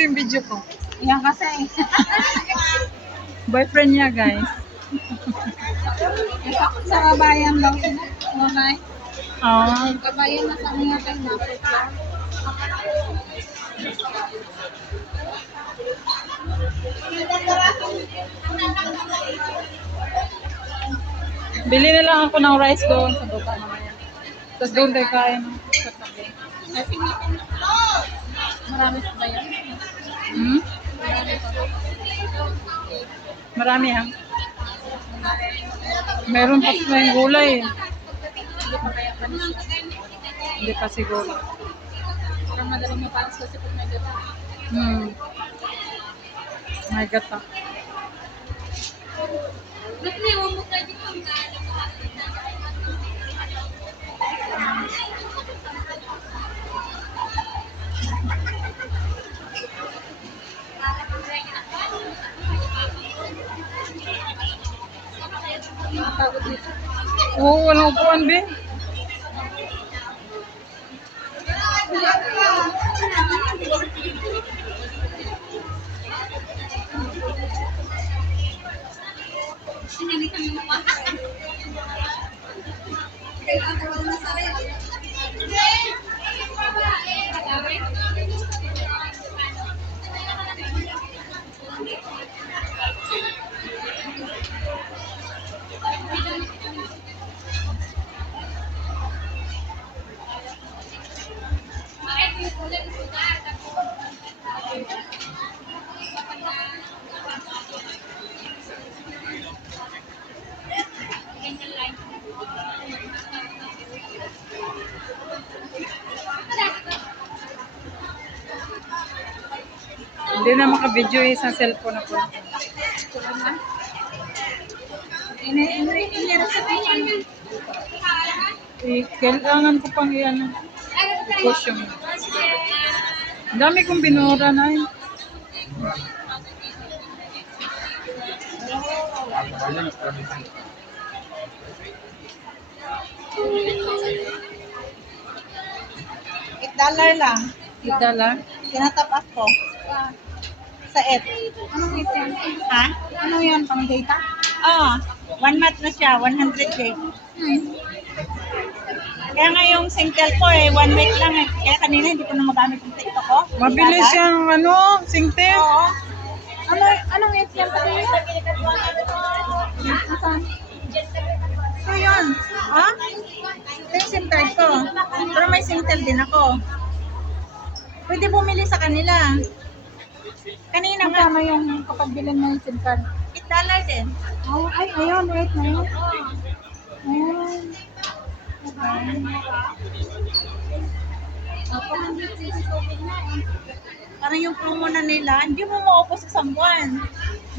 yung video ko. Yan kasi. Boyfriend niya, guys. Sa kabayan daw sila. Okay. Oh. Kabayan na sa mga tayo na. Bili na lang ako ng rice doon sa baba mamaya. Tapos doon tayo kain sa tabi. Marami pa ba yan? Hmm? Marami ha? Meron pa sa yung gulay eh. Hindi pa kaya panis. Hindi pa siguro. Parang madaling mapanis kasi pag may gata. May gata. Ba't may umok na dito? Nakapagod dito. Oo, walang upuan, be. Hindi na maka-video eh sa cellphone ako. Kailangan ko pang iyan. I-push yung. Ang dami kong binura na eh. $8 lang. $8. Tinatapat ko. Sa F. Anong ito yan? Ha? Ano yan? Pang data? Oo. 1 month na siya. 100 gig. Kaya nga yung Singtel ko 1 week lang eh. Kaya kanina hindi ko na magamit yung TikTok ko. Mabilis siyang Singtel. Oo. Anong ito yan pati? Asan? So yun. Ha? Ito yung SIM card ko. Pero may Singtel din ako. Pwede bumili sa kanila. Kanina nga. Magkano yung kapag bilhin mo yung SIM card? $8 din. Oh, ay, ayun, wait na yun. Ayun. Parang yung promo na nila, hindi mo maupo sa isang buwan.